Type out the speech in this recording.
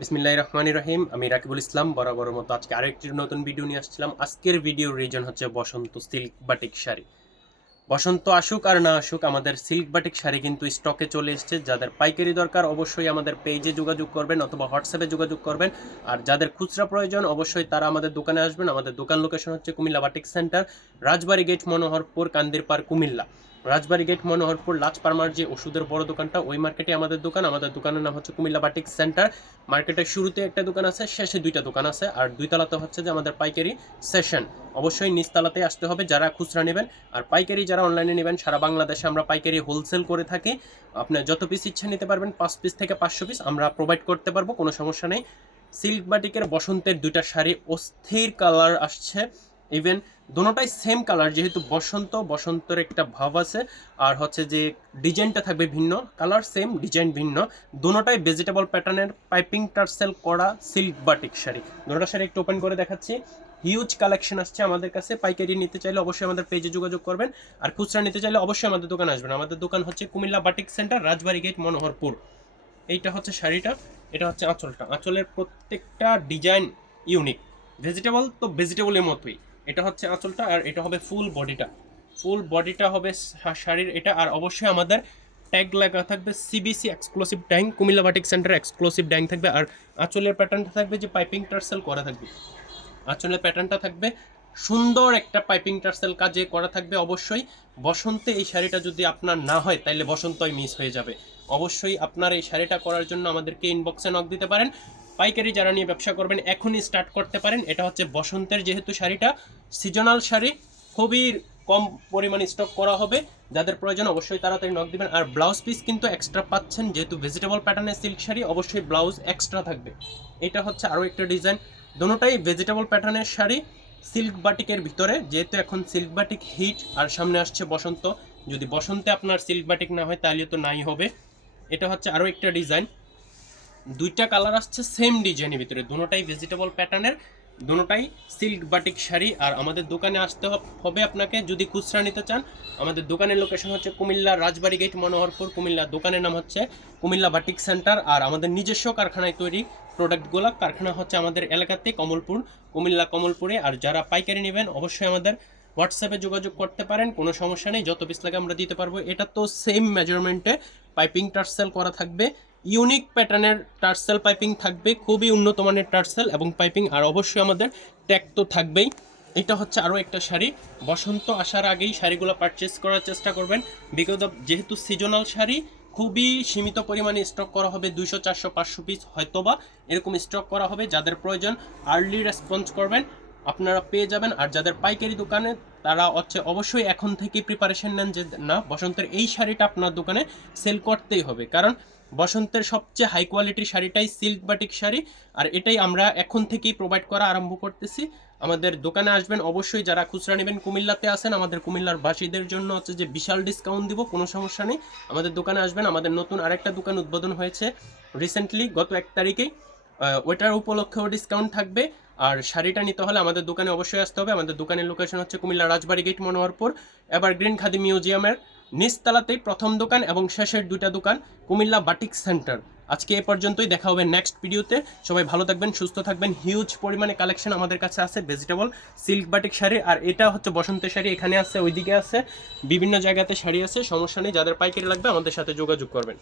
বিসমিল্লাহ রহমান রহিম। আমি রাকিবুল ইসলাম বরাবর মতো আজকে আরেকটি নতুন ভিডিও নিয়ে আসছিলাম। আজকের ভিডিওর রিজন হচ্ছে বসন্ত সিল্ক বাটিক শাড়ি। বসন্ত আসুক আর না আসুক, আমাদের সিল্ক বাটিক শাড়ি কিন্তু স্টকে চলে এসেছে। যাদের পাইকারি দরকার অবশ্যই আমাদের পেজে যোগাযোগ করবেন অথবা হোয়াটসঅ্যাপে যোগাযোগ করবেন। আর যাদের খুচরা প্রয়োজন, অবশ্যই তারা আমাদের দোকানে আসবেন। আমাদের দোকান লোকেশন হচ্ছে Comilla batik centre Rajbari gate Monoharpur কান্দির পার কুমিল্লা। রাজবাড়ি গেট, মনোহরপুর লাচ পারমার যে ওষুধের বড় দোকানটা, ওই মার্কেটে আমাদের দোকান। আমাদের দোকানের নাম হচ্ছে কুমিল্লা বাটিক সেন্টার মার্কেটের শুরুতে একটা দোকান আছে, শেষে দুইটা দোকান আছে। আর দুই তলাতে হচ্ছে যে আমাদের পাইকারি সেশন অবশ্যই নিচতলাতে আসতে হবে যারা খুচরা নেবেন। আর পাইকারি যারা অনলাইনে নেবেন, সারা বাংলাদেশে আমরা পাইকারি হোলসেল করে থাকি। আপনার যত পিস ইচ্ছা নিতে পারবেন, পাঁচ পিস থেকে পাঁচশো পিস আমরা প্রোভাইড করতে পারব, কোনো সমস্যা নেই। সিল্ক বাটিকের বসন্তের দুইটা শাড়ি, অস্থির কালার আসছে। ইভেন দোনোটাই সেম কালার যেহেতু বসন্ত, বসন্তের একটা ভাব আছে। আর হচ্ছে যে ডিজাইনটা থাকবে ভিন্ন কালার সেম ডিজাইন ভিন্ন। দোনোটাই ভেজিটেবল প্যাটার্নের পাইপিং টার্সেল করা সিল্ক বাটিক শাড়ি। দোনোটা শাড়ি একটু ওপেন করে দেখাচ্ছি। হিউজ কালেকশন আসছে আমাদের কাছে। পাইকারি নিতে চাইলে অবশ্যই আমাদের পেজে যোগাযোগ করবেন। আর খুচরা নিতে চাইলে অবশ্যই আমাদের দোকান আসবেন। আমাদের দোকান হচ্ছে Comilla batik centre Rajbari gate Monoharpur. এইটা হচ্ছে শাড়িটা। এটা হচ্ছে আঁচলটা। আঁচলের প্রত্যেকটা ডিজাইন ইউনিক ভেজিটেবল তো ভেজিটেবলের মতোই। এটা হচ্ছে আঁচলটা আর এটা হবে ফুল বডিটা ফুল বডিটা হবে শাড়ির এটা আর অবশ্যই আমাদের ট্যাগ লাগা থাকবে সিবিসি এক্সক্লুসিভ ড্যাং কুমিল্লা বাটিক সেন্টার এক্সক্লুসিভ ড্যাং থাকবে আর আঁচলের প্যাটার্নটা থাকবে যে পাইপিং টার্সেল করা থাকবে। আঁচলের প্যাটার্নটা থাকবে সুন্দর একটা পাইপিং টার্সেল কাজে করা থাকবে অবশ্যই। বসন্তে এই শাড়িটা যদি আপনার না হয় তাহলে বসন্তই মিস হয়ে যাবে। অবশ্যই আপনার এই শাড়িটা করার জন্য আমাদেরকে ইনবক্সে নক দিতে পারেন। পাইকারি যারা নিয়ে ব্যবসা করবেন, এখনই স্টার্ট করতে পারেন। এটা হচ্ছে বসন্তের যেহেতু শাড়িটা সিজনাল শাড়ি, খুবই কম পরিমাণে স্টক করা হবে। যাদের প্রয়োজন অবশ্যই তাড়াতাড়ি নক দিবেন। আর ব্লাউজ পিস কিন্তু এক্সট্রা পাচ্ছেন, যেহেতু ভেজিটেবল প্যাটার্নের সিল্ক শাড়ি, অবশ্যই ব্লাউজ এক্সট্রা থাকবে। এটা হচ্ছে আরও একটা ডিজাইন দোনোটাই ভেজিটেবল প্যাটার্নের শাড়ি সিল্ক বাটিকের ভিতরে। যেহেতু এখন সিল্ক বাটিক হিট আর সামনে আসছে বসন্ত। যদি বসন্তে আপনার সিল্ক বাটিক না হয়, তাহলে তো নাই হবে। এটা হচ্ছে আরও একটা ডিজাইন দুইটা কালার আসছে সেম ডিজাইনের ভিতরে। দুটোটাই ভেজিটেবল প্যাটার্নের দুটোটাই সিল্ক বাটিক শাড়ি। আর আমাদের দোকানে আসতে হবে আপনাকে, যদি খুচরা নিতে চান, আমাদের দোকানের লোকেশন হচ্ছে কুমিল্লা রাজবাড়ি গেট মনোহরপুর, কুমিল্লা। দোকানের নাম হচ্ছে কুমিল্লা বাটিক সেন্টার আর আমাদের নিজস্ব কারখানায় তৈরি প্রোডাক্টগুলো কারখানা হচ্ছে আমাদের এলাকাতে কমলপুর, কুমিল্লা কমলপুরে। আর যারা পাইকারি নেবেন, অবশ্যই আমাদের হোয়াটসঅ্যাপে যোগাযোগ করতে পারেন, কোনো সমস্যা নেই। যত পিস লাগে আমরা দিতে পারব। এটা তো সেম মেজারমেন্টে পাইপিং টার্সেল করা থাকবে। ইউনিক প্যাটার্নের টার্সেল পাইপিং থাকবে, খুবই উন্নত মানের টার্সেল এবং পাইপিং আর অবশ্যই আমাদের ট্যাগ তো থাকবেই। এটা হচ্ছে আরও একটা শাড়ি। বসন্ত আসার আগেই শাড়িগুলো পারচেস করার চেষ্টা করবেন। বিগত যেহেতু সিজনাল শাড়ি, খুবই সীমিত পরিমাণে স্টক করা হবে, দুইশো, চারশো, পাঁচশো পিস হয়তোবা এরকম স্টক করা হবে যাদের প্রয়োজন। আর্লি রেসপন্স করবেন। আপনারা পেয়ে যাবেন, আর যাদের পাইকারি দোকানে, তারা হচ্ছে অবশ্যই এখন থেকে প্রিপারেশন নেন যে, না, বসন্তের এই শাড়িটা আপনার দোকানে সেল করতেই হবে। কারণ বসন্তের সবচেয়ে হাই কোয়ালিটির শাড়িটাই সিল্ক বাটিক শাড়ি, আর এটাই আমরা এখন থেকেই প্রোভাইড করা আরম্ভ করতেছি। আমাদের দোকানে আসবেন অবশ্যই যারা খুচরা নেবেন, কুমিল্লাতে আসেন আমাদের কুমিল্লার বাসীদের জন্য হচ্ছে যে বিশাল ডিসকাউন্ট দিব, কোনো সমস্যা নেই। আমাদের দোকানে আসবেন, আমাদের নতুন আরেকটা দোকান উদ্বোধন হয়েছে রিসেন্টলি গত এক তারিখেই। ওইটার উপলক্ষেও ডিসকাউন্ট থাকবে। আর শাড়িটা নিতে হলে আমাদের দোকানে অবশ্যই আসতে হবে। আমাদের দোকানের লোকেশন হচ্ছে কুমিল্লা রাজবাড়ি গেট মনোহরপুর। এবার গ্রিন খাদি মিউজিয়ামের নিচতলাতেই প্রথম দোকান এবং শেষের দুইটা দোকান কুমিল্লা বাটিক সেন্টার আজকে এ পর্যন্তই, দেখা হবে নেক্সট ভিডিওতে সবাই ভালো থাকবেন, সুস্থ থাকবেন। হিউজ পরিমাণে কালেকশন আমাদের কাছে আছে ভেজিটেবল সিল্ক বাটিক শাড়ি। আর এটা হচ্ছে বসন্তের শাড়ি, এখানে আছে, ওইদিকে আছে। বিভিন্ন জায়গাতে শাড়ি আছে, সমস্যা নেই, যাদের পাইকারি লাগবে আমাদের সাথে যোগাযোগ করবেন।